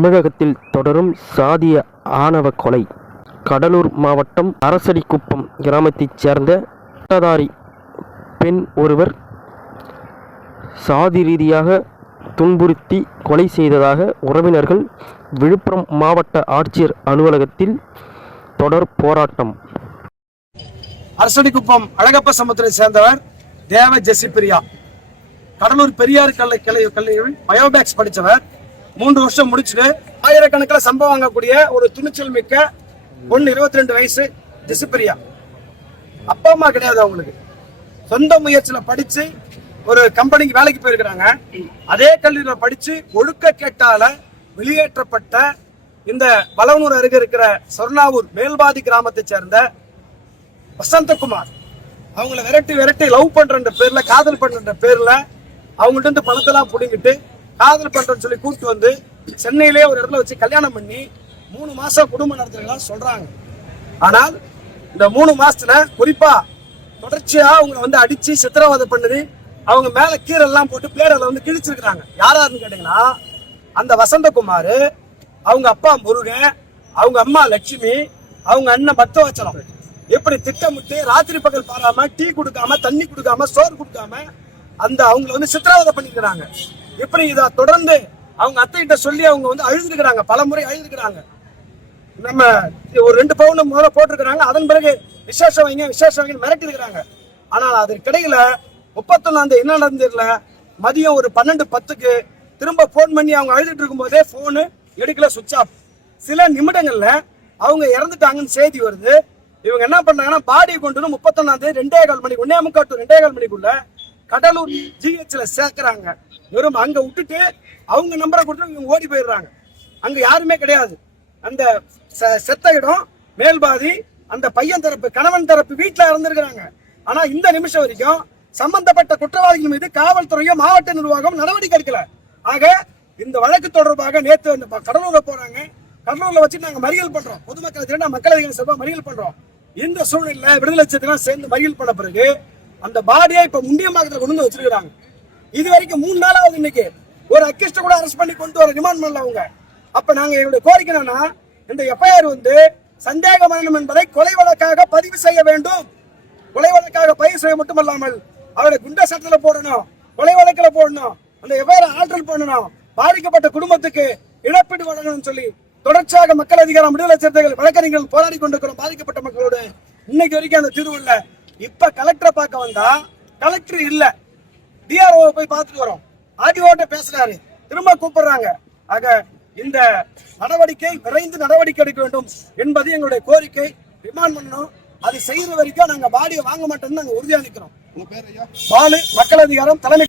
தமிழகத்தில் தொடரும் சாதிய ஆணவ கொலை. கடலூர் மாவட்டம் அரசடிக்குப்பம் கிராமத்தைச் சேர்ந்த பட்டதாரி பெண் ஒருவர் சாதி ரீதியாக துன்புறுத்தி கொலை செய்ததாக உறவினர்கள் விழுப்புரம் மாவட்ட ஆட்சியர் அலுவலகத்தில் தொடர் போராட்டம். அரசடிக்குப்பம் அழகப்ப சமுத்திரை சேர்ந்தவர் தேவ ஜெசிபிரியா. கடலூர் பெரியார் கல்லூரியில் பயோபேக்ஸ் படித்தவர். 3 வருஷம் முடிச்சுட்டு ஆயிரக்கணக்கில் சம்பவம் வாங்கக்கூடிய ஒரு துணிச்சல் மிக்க பொண்ணு, 22 வயசு ஜெசிபிரியா. அப்பா அம்மா கிடையாது அவங்களுக்கு. சொந்த முயற்சியில படிச்சு ஒரு கம்பெனிக்கு வேலைக்கு போயிருக்கிறாங்க. அதே கல்லூரியில படிச்சு ஒழுக்க கேட்டால வெளியேற்றப்பட்ட இந்த பலவனூர் அருகே இருக்கிற சொர்ணாவூர் மேல்பாதி கிராமத்தை சேர்ந்த வசந்தகுமார் அவங்களை விரட்டி லவ் பண்ற பேர்ல, காதல் பண்ற பேர்ல அவங்கள்ட்ட இருந்து பணத்தெல்லாம் புடிங்கிட்டு காதல் பண்றேன்னு சொல்லி கூப்பிட்டு வந்து சென்னையிலே ஒரு இடத்துல வச்சு கல்யாணம் பண்ணி 3 மாசம் குடும்பம் நடத்துறதா சொல்றாங்க. ஆனால் இந்த 3 மாசத்துல குறிப்பா தொடர்ச்சியா அவங்களை வந்து அடிச்சு சித்திரவதை பண்ணுது. அவங்க மேல கீரை எல்லாம் போட்டு பேரல வந்து கிழிச்சிருக்கிறாங்க. யாராருன்னு கேட்டீங்கன்னா அந்த வசந்தகுமார், அவங்க அப்பா முருகன், அவங்க அம்மா லட்சுமி, அவங்க அண்ணன் பக்தவச்சலம் எப்படி திட்டமிட்டு ராத்திரி பகல் பாராம டீ கொடுக்காம, தண்ணி கொடுக்காம, சோறு கொடுக்காம அந்த அவங்களை வந்து சித்திரவதை பண்ணிக்கிறாங்க. இப்படி இதை தொடர்ந்து அவங்க அத்தைகிட்ட சொல்லி அவங்க வந்து அழுதுருக்கிறாங்க, பல முறை அழுதுருக்கிறாங்க. நம்ம ஒரு 2 பவுன் முதல்ல போட்டிருக்கிறாங்க. அதன் பிறகு விசேஷம் வைங்க மிரட்டி இருக்கிறாங்க. ஆனால் அதற்கிடையில 31 என்ன நடந்ததுல மதியம் ஒரு 12:10 திரும்ப போன் பண்ணி அவங்க அழுதுட்டு இருக்கும் போதே போனு எடுக்கல, சுவிட்ச் ஆஃப். சில நிமிடங்கள்ல அவங்க இறந்துட்டாங்கன்னு செய்தி வருது. இவங்க என்ன பண்ணாங்கன்னா பாடியை கொண்டு 31 2:15 மணிக்கு 1:45 to 2:15 மணிக்குள்ள கடலூர் ஜிஹெச்ல சேர்க்கிறாங்க. வெறும் அங்க விட்டுட்டு அவங்க நம்பரை கொடுத்து இவங்க ஓடி போயிடுறாங்க. அங்க யாருமே கிடையாது. அந்த செத்த இடம் மேல்பாதி, அந்த பையன் தரப்பு கணவன் தரப்பு வீட்டுல இறந்துருக்கிறாங்க. ஆனா இந்த நிமிஷம் வரைக்கும் சம்பந்தப்பட்ட குற்றவாளிகள் மீது காவல்துறையோ மாவட்ட நிர்வாகம் நடவடிக்கை எடுக்கல. ஆக இந்த வழக்கு தொடர்பாக நேற்று கடலூர்ல போறாங்க. கடலூர்ல வச்சு நாங்க மறியல் பண்றோம். பொதுமக்கள் திரண்ட மக்கள் அதிகார சபை மறியல் பண்றோம். இந்த சூழ்நிலை விடுதலை சிறுத்தைகள் சேர்ந்து மறியல் பண்ண பிறகு அந்த பாடியை இப்ப முண்டியம்பாக்கத்துல கொண்டு வந்து வச்சிருக்காங்க. இது வரைக்கும் 3 நாளாவது இன்னைக்கு ஒரு அக்கிஸ்ட கூட அரெஸ்ட் பண்ணி கொண்டு வர ரிமாண்ட் பண்ணல அவங்க. அப்ப நாங்க எங்களுடைய கோரிக்கை என்னன்னா, இந்த எஃப்ஐஆர் வந்து சந்தேக மரணம் என்பதை கொலை வழக்காக பதிவு செய்ய வேண்டும். கொலை வழக்காக பதிவு செய்ய மட்டுமல்லாமல் அவரை குண்ட சட்டத்துல போடணும், கொலை வழக்கில் போடணும், அந்த எஃப்ஐஆர் ஆல்டர் பண்ணணும், பாதிக்கப்பட்ட குடும்பத்துக்கு இழப்பீடு வழங்கணும்னு சொல்லி தொடர்ச்சியாக மக்கள் அதிகாரம் விடுதலை சிறுத்தைகள் வழக்கறிஞர்கள் போராடி கொண்டிருக்கிறோம். பாதிக்கப்பட்ட மக்களோடு இன்னைக்கு வரைக்கும் அந்த தீர்வு இல்ல. இப்ப கலெக்டரை பார்க்க வந்தா கலெக்டர் இல்ல, டிஆர்ஓ போய் பார்த்துட்டு வரோம், ஆர்டிஓட்ட பேசுறாரு, திரும்ப கூப்பிடுறாங்க. ஆக இந்த நடவடிக்கை விரைந்து நடவடிக்கை எடுக்க வேண்டும் என்பது எங்களுடைய கோரிக்கை. ரிமாண்ட் பண்ணணும். அது செய்யற வரைக்கும் நாங்க பாடியை வாங்க மாட்டோம்னு நாங்க உறுதியா நிக்கிறோம். பாலு, மக்கள் அதிகாரம், தலைமை.